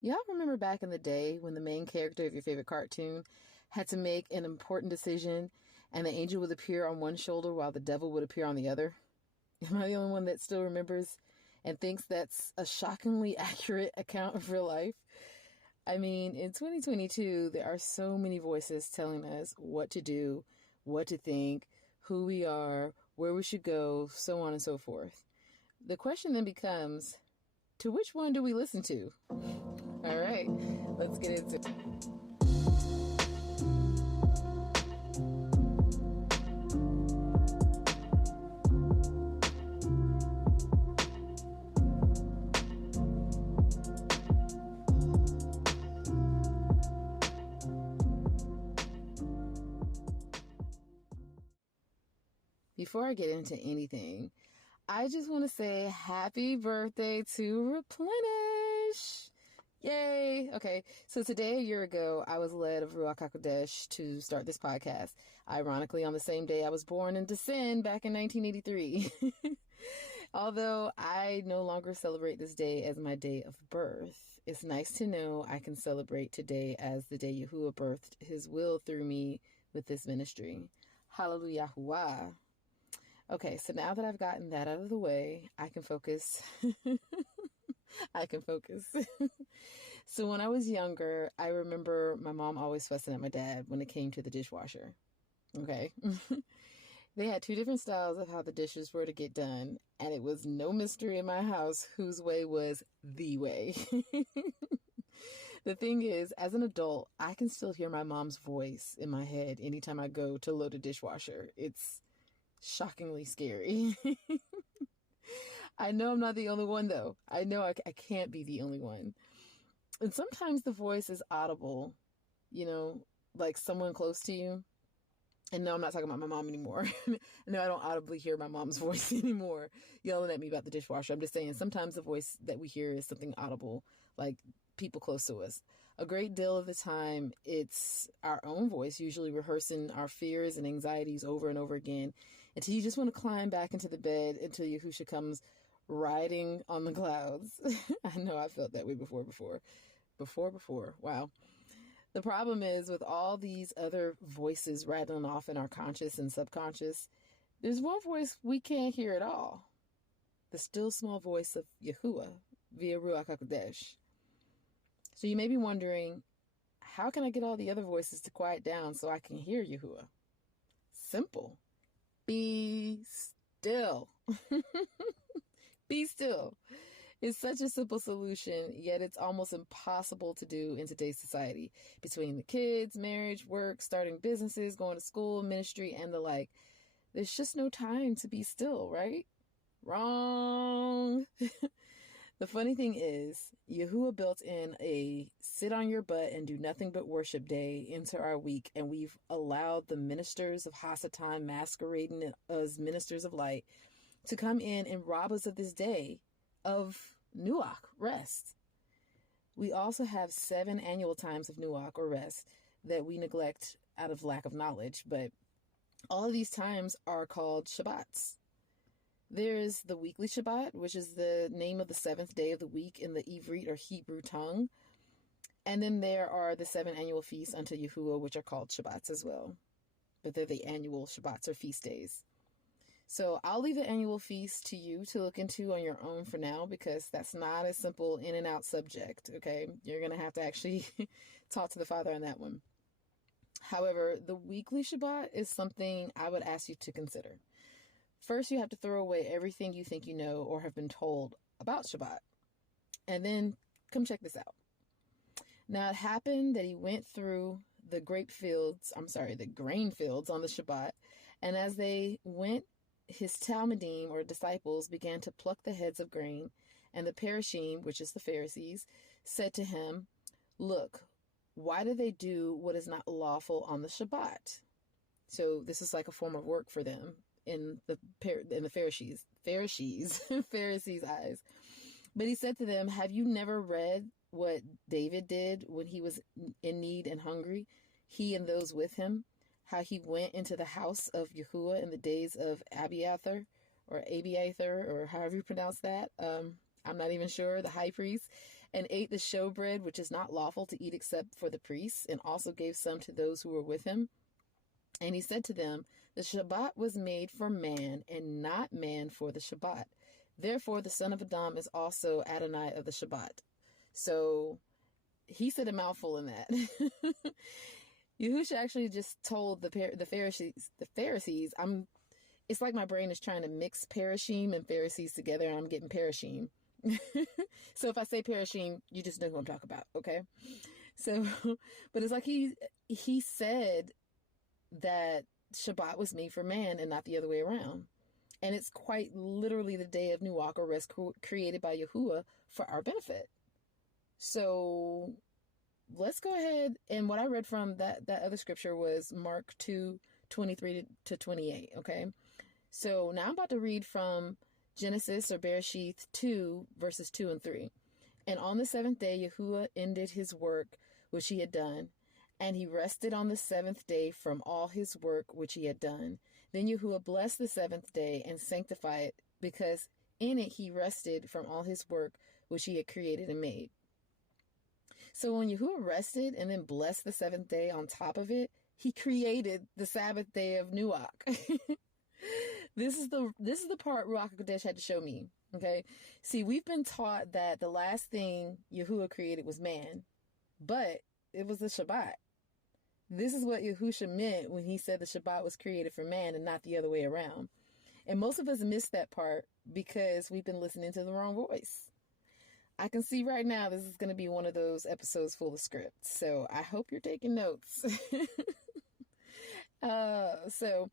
Y'all remember back in the day when the main character of your favorite cartoon had to make an important decision and the angel would appear on one shoulder while the devil would appear on the other? Am I the only one that still remembers and thinks that's a shockingly accurate account of real life? I mean, in 2022, there are so many voices telling us what to do, what to think, who we are, where we should go, so on and so forth. The question then becomes, to which one do we listen to? All right, let's get into it. Before I get into anything, I just want to say happy birthday to Replenish. Yay. Okay. So today, a year ago, I was led of Ruach HaKodesh to start this podcast. Ironically, on the same day I was born in Descend back in 1983. Although I no longer celebrate this day as my day of birth, it's nice to know I can celebrate today as the day Yahuah birthed his will through me with this ministry. Hallelujah. Yahuah. Okay, so now that I've gotten that out of the way, I can focus. I can focus. So when I was younger, I remember my mom always fussing at my dad when it came to the dishwasher. Okay. They had two different styles of how the dishes were to get done, and it was no mystery in my house whose way was the way. The thing is, as an adult, I can still hear my mom's voice in my head anytime I go to load a dishwasher. It's shockingly scary. I know I'm not the only one, though. I know I can't be the only one. And sometimes the voice is audible, like someone close to you. And no, I'm not talking about my mom anymore. No, I don't audibly hear my mom's voice anymore yelling at me about the dishwasher. I'm just saying sometimes the voice that we hear is something audible, like people close to us. A great deal of the time, it's our own voice, usually rehearsing our fears and anxieties over and over again until you just want to climb back into the bed until Yahusha comes riding on the clouds. I know I felt that way before. Wow. The problem is with all these other voices rattling off in our conscious and subconscious, there's one voice we can't hear at all. The still small voice of Yahuah via Ruach HaKodesh. So you may be wondering, how can I get all the other voices to quiet down so I can hear Yahuah? Simple. Be still. Be still. It's such a simple solution, yet it's almost impossible to do in today's society. Between the kids, marriage, work, starting businesses, going to school, ministry, and the like, there's just no time to be still, right? Wrong. The funny thing is, Yahuah built in a sit on your butt and do nothing but worship day into our week, and we've allowed the ministers of Hasatan masquerading as ministers of light to come in and rob us of this day of Nuach, rest. We also have 7 annual times of Nuach, or rest, that we neglect out of lack of knowledge, but all of these times are called Shabbats. There's the weekly Shabbat, which is the name of the 7th day of the week in the Ivrit or Hebrew tongue. And then there are the 7 annual feasts unto Yahuah, which are called Shabbats as well. But they're the annual Shabbats or feast days. So I'll leave the annual feast to you to look into on your own for now, because that's not a simple in and out subject, okay? You're going to have to actually talk to the Father on that one. However, the weekly Shabbat is something I would ask you to consider. First, you have to throw away everything you think you know or have been told about Shabbat. And then come check this out. Now, it happened that he went through the grain fields on the Shabbat. And as they went, his Talmudim, or disciples, began to pluck the heads of grain. And the Parashim, which is the Pharisees, said to him, "Look, why do they do what is not lawful on the Shabbat?" So this is like a form of work for them in the Pharisees' eyes. But he said to them, "Have you never read what David did when he was in need and hungry, he and those with him? How he went into the house of Yahuah in the days of Abiathar, or however you pronounce that. I'm not even sure, the high priest, and ate the showbread, which is not lawful to eat except for the priests, and also gave some to those who were with him. And he said to them, the Shabbat was made for man, and not man for the Shabbat. Therefore, the son of Adam is also Adonai of the Shabbat. So he said a mouthful in that. Yahushua actually just told the Pharisees, it's like my brain is trying to mix Parashim and Pharisees together, and I'm getting Parashim. So if I say Parashim, you just know who I'm talking about, okay? So, but it's like he said that Shabbat was made for man and not the other way around. And it's quite literally the day of Yahuah, or rest created by Yahuah for our benefit. So let's go ahead. And what I read from that other scripture was Mark 2:23-28. Okay. So now I'm about to read from Genesis, or Bereshith 2, verses 2 and 3. And on the seventh day, Yahuah ended his work which he had done, and he rested on the seventh day from all his work which he had done. Then Yahuah blessed the seventh day and sanctified it, because in it he rested from all his work which he had created and made. So when Yahuah rested and then blessed the seventh day on top of it, he created the Sabbath day of Yahuah. This is the part Ruach HaKodesh had to show me. Okay. See, we've been taught that the last thing Yahuah created was man, but it was the Shabbat. This is what Yahushua meant when he said the Shabbat was created for man and not the other way around. And most of us miss that part because we've been listening to the wrong voice. I can see right now this is going to be one of those episodes full of scripts. So I hope you're taking notes. So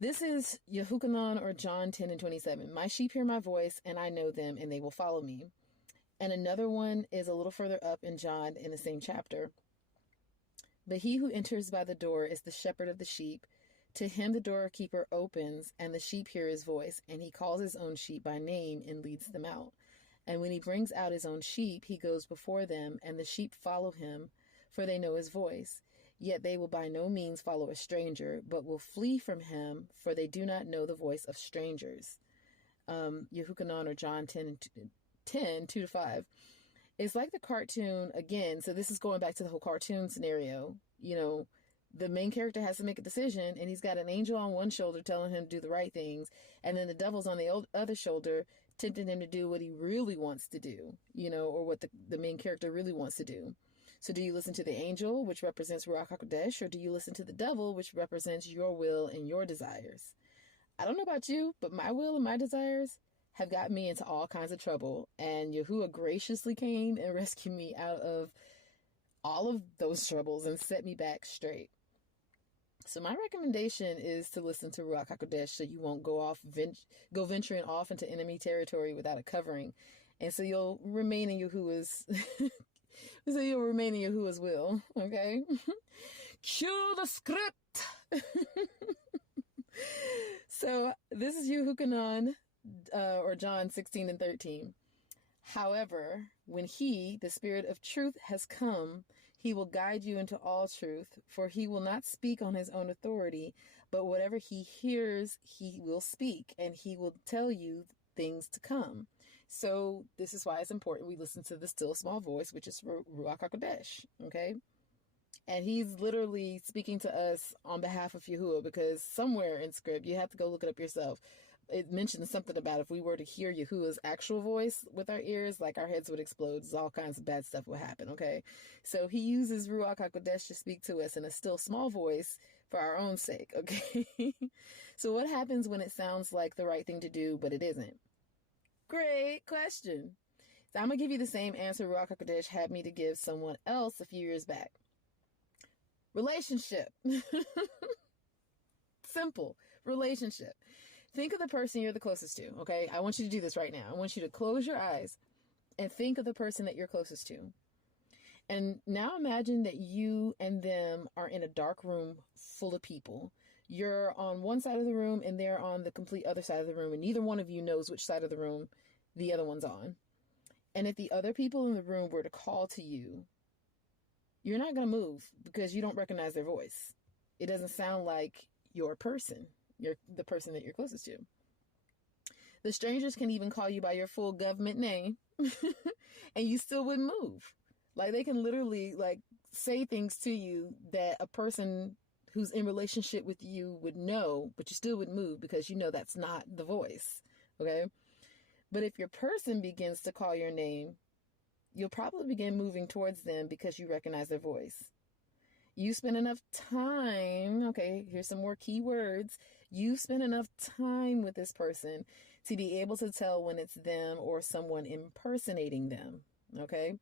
this is Yehukanan, or John 10:27. My sheep hear my voice, and I know them, and they will follow me. And another one is a little further up in John in the same chapter. But he who enters by the door is the shepherd of the sheep. To him the doorkeeper opens, and the sheep hear his voice, and he calls his own sheep by name and leads them out. And when he brings out his own sheep, he goes before them, and the sheep follow him, for they know his voice. Yet they will by no means follow a stranger, but will flee from him, for they do not know the voice of strangers. Yehukanan, or John 10:2-5. It's like the cartoon again. So this is going back to the whole cartoon scenario. You know, the main character has to make a decision, and he's got an angel on one shoulder telling him to do the right things, and then the devil's on the other shoulder tempting him to do what he really wants to do, you know, or what the main character really wants to do. So do you listen to the angel, which represents Ruach HaKodesh, or do you listen to the devil, which represents your will and your desires? I don't know about you, but my will and my desires have gotten me into all kinds of trouble, and Yahuah graciously came and rescued me out of all of those troubles and set me back straight. So my recommendation is to listen to Ruach HaKodesh, so you won't go venturing off into enemy territory without a covering, and so you'll remain in Yahuah's will. Okay. Cue the script. So this is Yehukanan, or John 16:13. However, when he, the Spirit of truth, has come, he will guide you into all truth, for he will not speak on his own authority, but whatever he hears, he will speak, and he will tell you things to come. So this is why it's important we listen to the still small voice, which is Ruach HaKodesh, okay? And he's literally speaking to us on behalf of Yahuah, because somewhere in script, you have to go look it up yourself, it mentions something about if we were to hear Yahuah's actual voice with our ears, like our heads would explode. All kinds of bad stuff would happen, okay? So he uses Ruach HaKodesh to speak to us in a still small voice for our own sake, okay? So what happens when it sounds like the right thing to do, but it isn't? Great question. So I'm going to give you the same answer Ruach HaKodesh had me to give someone else a few years back. Relationship. Simple. Relationship. Think of the person you're the closest to, okay? I want you to do this right now. I want you to close your eyes and think of the person that you're closest to. And now imagine that you and them are in a dark room full of people. You're on one side of the room and they're on the complete other side of the room, and neither one of you knows which side of the room the other one's on. And if the other people in the room were to call to you, you're not going to move because you don't recognize their voice. It doesn't sound like your person. You're the person that you're closest to. The strangers can even call you by your full government name and you still wouldn't move. Like, they can literally like say things to you that a person who's in relationship with you would know, but you still would move because you know that's not the voice. Okay. But if your person begins to call your name, you'll probably begin moving towards them because you recognize their voice. You spend enough time, okay, here's some more key words. You spend enough time with this person to be able to tell when it's them or someone impersonating them, okay?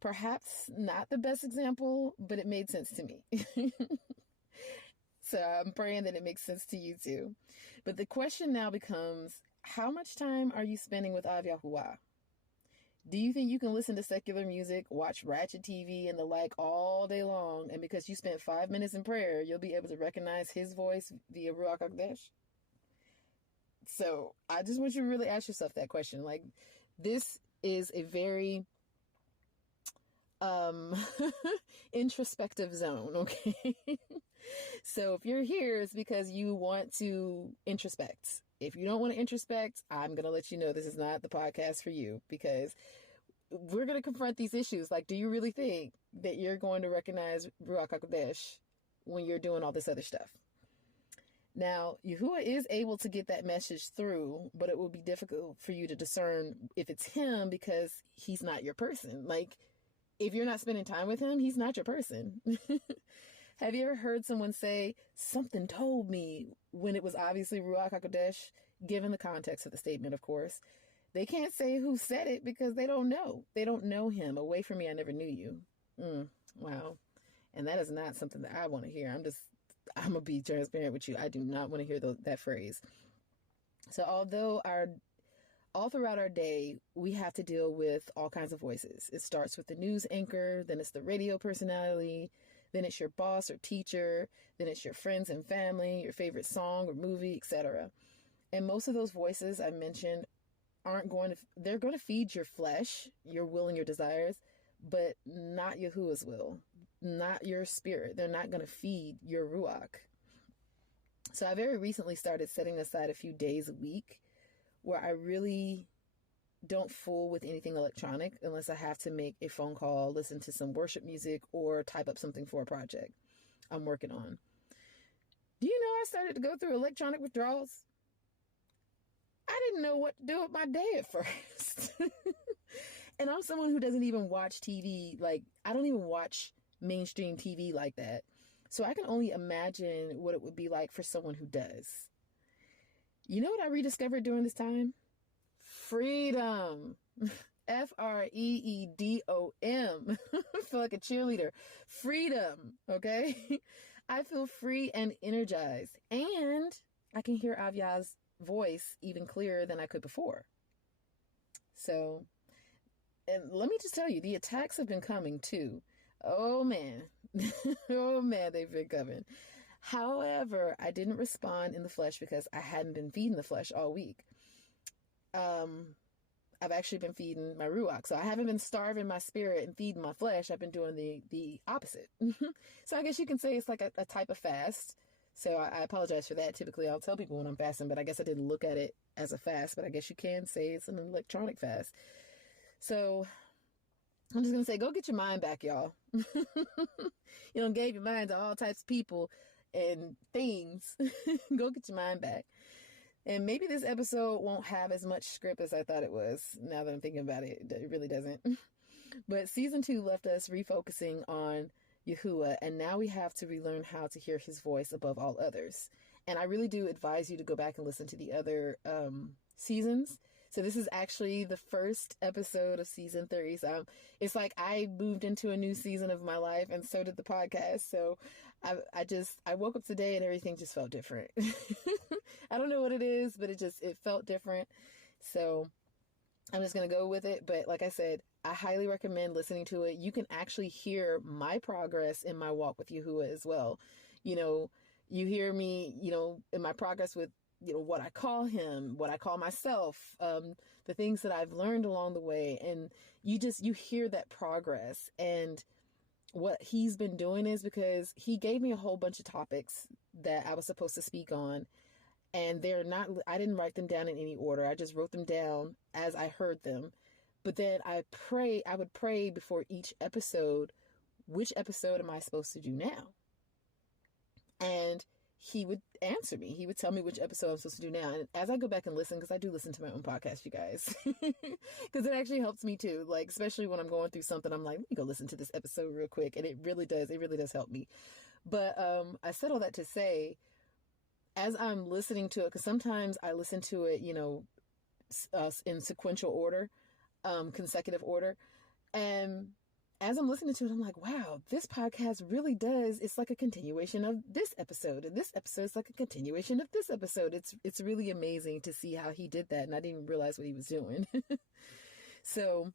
Perhaps not the best example, but it made sense to me. So I'm praying that it makes sense to you too. But the question now becomes, how much time are you spending with Yahuah? Do you think you can listen to secular music, watch ratchet TV and the like all day long, and because you spent 5 minutes in prayer, you'll be able to recognize his voice via Ruach HaKodesh? So I just want you to really ask yourself that question. Like, this is a very introspective zone, okay? So if you're here, it's because you want to introspect. If you don't want to introspect, I'm going to let you know this is not the podcast for you, because we're going to confront these issues. Like, do you really think that you're going to recognize Ruach HaKodesh when you're doing all this other stuff? Now, Yahuah is able to get that message through, but it will be difficult for you to discern if it's him because he's not your person. Like, if you're not spending time with him, he's not your person. Have you ever heard someone say, something told me, when it was obviously Ruach HaKodesh, given the context of the statement, of course? They can't say who said it because they don't know. They don't know him. Away from me, I never knew you. Wow. And that is not something that I want to hear. I'm going to be transparent with you. I do not want to hear that phrase. So although all throughout our day, we have to deal with all kinds of voices. It starts with the news anchor, then it's the radio personality, then it's your boss or teacher, then it's your friends and family, your favorite song or movie, etc. And most of those voices I mentioned they're going to feed your flesh, your will and your desires, but not Yahuwah's will, not your spirit. They're not going to feed your Ruach. So I very recently started setting aside a few days a week where I really don't fool with anything electronic unless I have to make a phone call, listen to some worship music, or type up something for a project I'm working on. Do you know I started to go through electronic withdrawals? I didn't know what to do with my day at first. And I'm someone who doesn't even watch TV. Like, I don't even watch mainstream TV like that. So I can only imagine what it would be like for someone who does. You know what I rediscovered during this time? Freedom. Freedom. I feel like a cheerleader. Freedom. Okay. I feel free and energized, and I can hear Avia's voice even clearer than I could before. So, and let me just tell you, the attacks have been coming too. Oh man. Oh man, they've been coming. However, I didn't respond in the flesh because I hadn't been feeding the flesh all week. I've actually been feeding my Ruach. So I haven't been starving my spirit and feeding my flesh. I've been doing the opposite. So I guess you can say it's like a type of fast. So I apologize for that. Typically, I'll tell people when I'm fasting, but I guess I didn't look at it as a fast. But I guess you can say it's an electronic fast. So I'm just going to say, go get your mind back, y'all. Gave your mind to all types of people and things. Go get your mind back. And maybe this episode won't have as much script as I thought it was. Now that I'm thinking about it, it really doesn't. But season 2 left us refocusing on Yahuah, and now we have to relearn how to hear his voice above all others. And I really do advise you to go back and listen to the other seasons. So this is actually the first episode of season 3. So it's like I moved into a new season of my life, and so did the podcast. So I woke up today and everything just felt different. I don't know what it is, but it felt different. So I'm just going to go with it. But like I said, I highly recommend listening to it. You can actually hear my progress in my walk with Yahuah as well. You hear me, in my progress with, what I call him, what I call myself, the things that I've learned along the way. And you hear that progress. And what he's been doing is, because he gave me a whole bunch of topics that I was supposed to speak on. And I didn't write them down in any order. I just wrote them down as I heard them. But then I would pray before each episode, which episode am I supposed to do now? And he would answer me. He would tell me which episode I'm supposed to do now. And as I go back and listen, because I do listen to my own podcast, you guys, because it actually helps me too. Like, especially when I'm going through something, I'm like, let me go listen to this episode real quick. And it really does help me. But I said all that to say, as I'm listening to it, because sometimes I listen to it, in sequential order, consecutive order. And as I'm listening to it, I'm like, wow, this podcast really does. It's like a continuation of this episode. And this episode is like a continuation of this episode. It's really amazing to see how he did that. And I didn't even realize what he was doing. So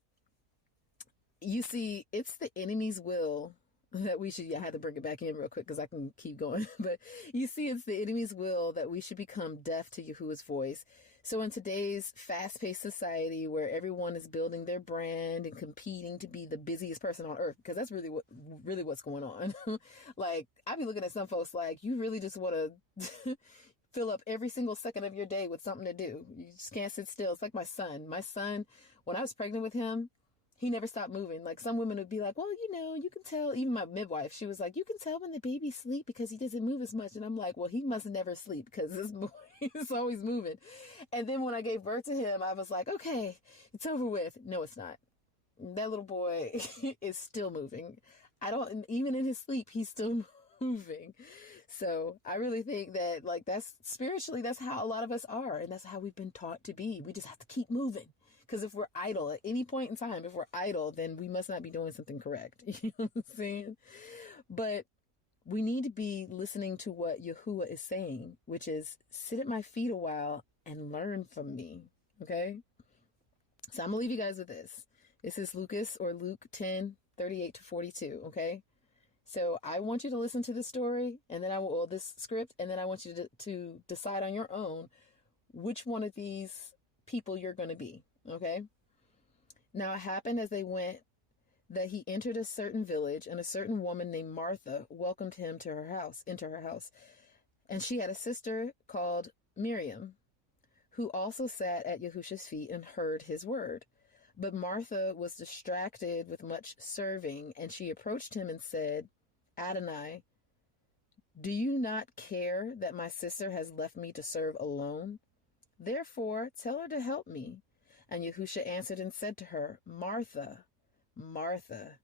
you see, it's the enemy's will that we should, I had to bring it back in real quick because I can keep going. But you see, it's the enemy's will that we should become deaf to Yahuah's voice. So in today's fast-paced society where everyone is building their brand and competing to be the busiest person on earth, because that's really what's going on. Like, I be looking at some folks like, you really just want to fill up every single second of your day with something to do. You just can't sit still. It's like my son. My son, when I was pregnant with him, he never stopped moving. Like, some women would be like, well, you can tell. Even my midwife, she was like, you can tell when the baby sleep because he doesn't move as much. And I'm like, well, he must never sleep because this boy is always moving. And then when I gave birth to him, I was like, okay, it's over with. No, it's not. That little boy is still moving. Even in his sleep, he's still moving. So I really think that, like, that's spiritually, that's how a lot of us are. And that's how we've been taught to be. We just have to keep moving. Because if we're idle at any point in time, if we're idle, then we must not be doing something correct. You know what I'm saying? But we need to be listening to what Yahuah is saying, which is sit at my feet a while and learn from me. Okay? So I'm going to leave you guys with this. This is Luke 10:38-42. Okay? So I want you to listen to this story and then this script, and then I want you to decide on your own which one of these people you're going to be. Okay. Now it happened as they went that he entered a certain village, and a certain woman named Martha welcomed him into her house. And she had a sister called Miriam, who also sat at Yahush's feet and heard his word. But Martha was distracted with much serving, and she approached him and said, Adonai, do you not care that my sister has left me to serve alone? Therefore, tell her to help me. And Yahushua answered and said to her, Martha, Martha,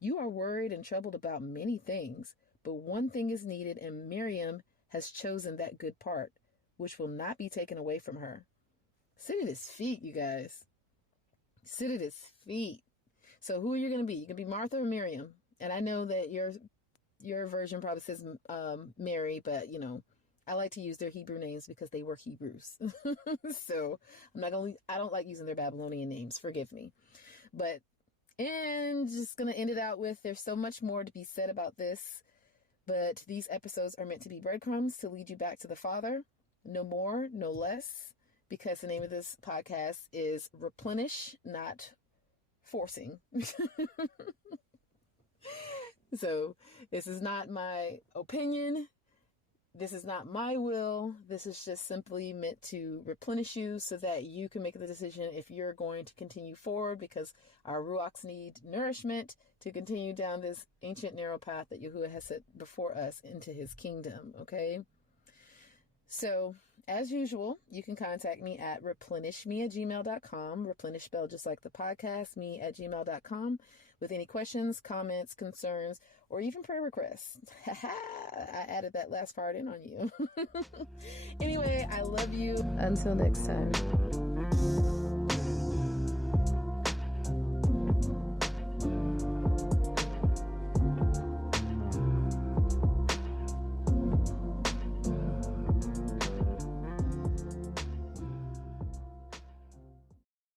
you are worried and troubled about many things, but one thing is needed, and Miriam has chosen that good part, which will not be taken away from her. Sit at his feet, you guys. Sit at his feet. So who are you going to be? You can be Martha or Miriam. And I know that your version probably says Mary, but I like to use their Hebrew names because they were Hebrews. So I don't like using their Babylonian names. Forgive me. And just going to end it out with, there's so much more to be said about this, but these episodes are meant to be breadcrumbs to lead you back to the Father. No more, no less, because the name of this podcast is Replenish, not Forcing. So this is not my opinion. This is not my will. This is just simply meant to replenish you so that you can make the decision if you're going to continue forward, because our ruachs need nourishment to continue down this ancient narrow path that Yahuah has set before us into his kingdom. Okay. So as usual, you can contact me at replenishme@gmail.com. Replenish spelled just like the podcast, me@gmail.com, with any questions, comments, concerns, or even prayer requests. I added that last part in on you. Anyway, I love you. Until next time.